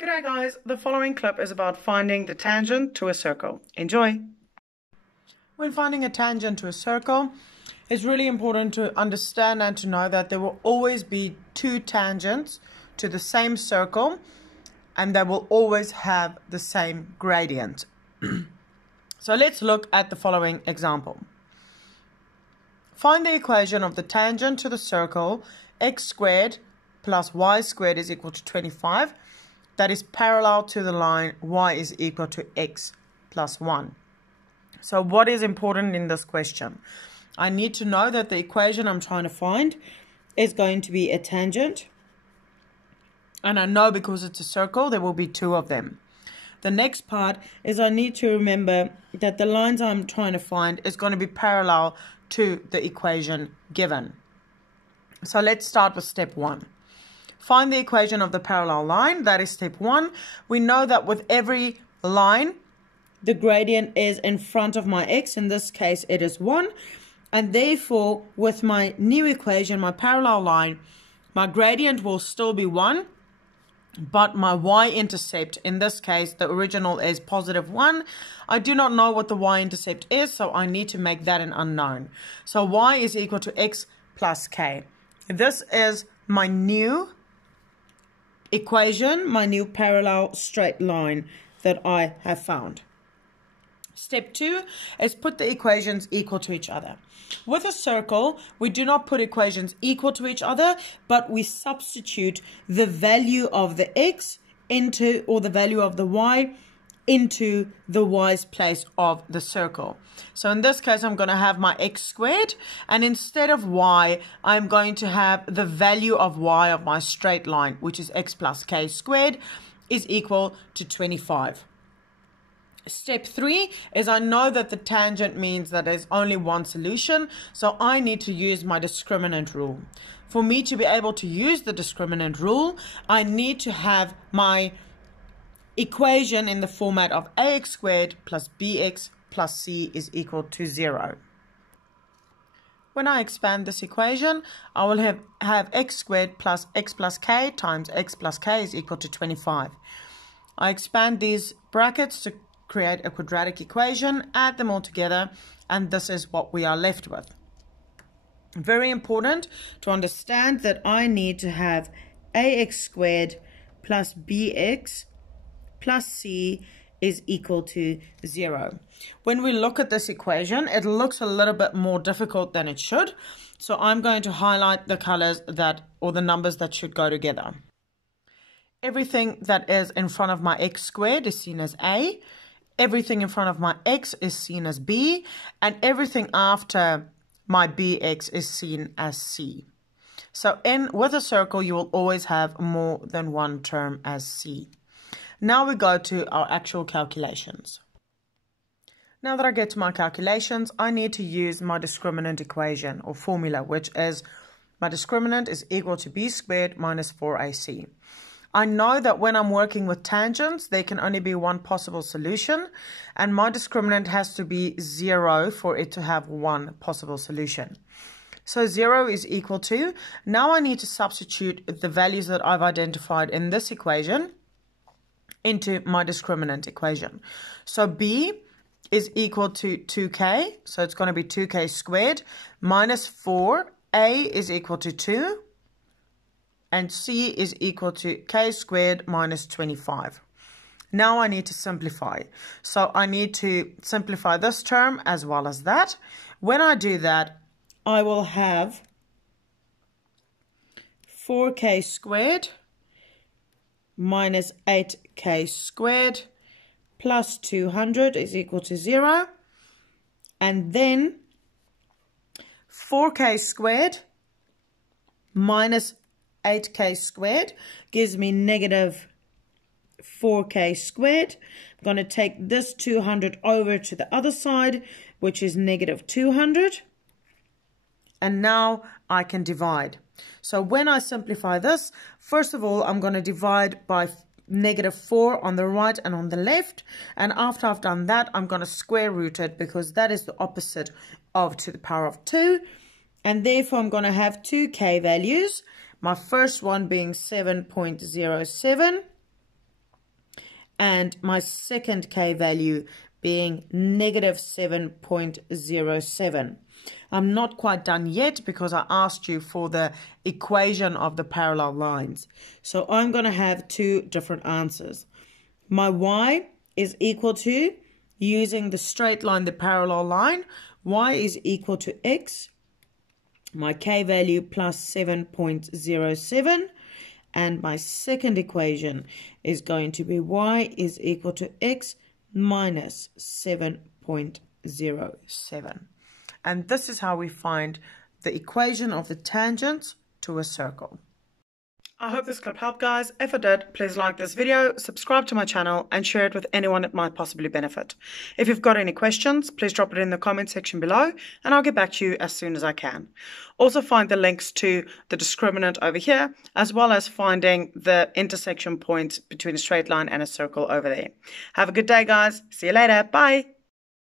G'day guys, the following clip is about finding the tangent to a circle. Enjoy! When finding a tangent to a circle, it's really important to understand and to know that there will always be two tangents to the same circle and they will always have the same gradient. So let's look at the following example. Find the equation of the tangent to the circle x squared plus y squared is equal to 25. That is parallel to the line y is equal to x plus 1. So what is important in this question? I need to know that the equation I'm trying to find is going to be a tangent. And I know because it's a circle, there will be two of them. The next part is I need to remember that the lines I'm trying to find is going to be parallel to the equation given. So let's start with step 1. Find the equation of the parallel line. That is step 1. We know that with every line, the gradient is in front of my x. In this case, it is 1. And therefore, with my new equation, my parallel line, my gradient will still be 1. But my y-intercept, in this case, the original is positive 1. I do not know what the y-intercept is, so I need to make that an unknown. So y is equal to x plus k. This is my new equation, my new parallel straight line that I have found. Step 2 is put the equations equal to each other. With a circle, we do not put equations equal to each other, but we substitute the value of the x into, or the value of the y into the y's place of the circle. So in this case, I'm going to have my x squared, and instead of y, I'm going to have the value of y of my straight line, which is x plus k squared, is equal to 25. Step 3 is I know that the tangent means that there's only one solution, so I need to use my discriminant rule. For me to be able to use the discriminant rule, I need to have my equation in the format of ax squared plus bx plus c is equal to 0. When I expand this equation, I will have x squared plus x plus k times x plus k is equal to 25. I expand these brackets to create a quadratic equation, add them all together, and this is what we are left with. Very important to understand that I need to have ax squared plus bx plus c is equal to 0. When we look at this equation, it looks a little bit more difficult than it should. So I'm going to highlight the colors that, or the numbers that should go together. Everything that is in front of my x squared is seen as a. Everything in front of my x is seen as b. And everything after my bx is seen as c. So with a circle, you will always have more than one term as c. Now we go to our actual calculations. Now that I get to my calculations, I need to use my discriminant equation or formula, which is my discriminant is equal to b squared minus 4ac. I know that when I'm working with tangents, there can only be one possible solution, and my discriminant has to be 0 for it to have one possible solution. So 0 is equal to, now I need to substitute the values that I've identified in this equation into my discriminant equation. So b is equal to 2k, so it's going to be 2k squared minus 4, a is equal to 2, and c is equal to k squared minus 25. Now I need to simplify. So I need to simplify this term as well as that. When I do that, I will have 4k squared minus 8k squared plus 200 is equal to 0. And then 4k squared minus 8k squared gives me negative 4k squared. I'm going to take this 200 over to the other side, which is negative 200. And now I can divide. So when I simplify this, first of all, I'm going to divide by negative 4 on the right and on the left. And after I've done that, I'm going to square root it because that is the opposite of to the power of 2. And therefore, I'm going to have two k values. My first one being 7.07 and my second K value being negative 7.07. I'm not quite done yet because I asked you for the equation of the parallel lines. So I'm going to have two different answers. My y is equal to, using the straight line, the parallel line, y is equal to x, my K value plus 7.07, and my second equation is going to be y is equal to x minus 7.07. And this is how we find the equation of the tangents to a circle. I hope this clip helped, guys. If it did, please like this video, subscribe to my channel, and share it with anyone it might possibly benefit. If you've got any questions, please drop it in the comment section below, and I'll get back to you as soon as I can. Also find the links to the discriminant over here, as well as finding the intersection points between a straight line and a circle over there. Have a good day, guys. See you later. Bye.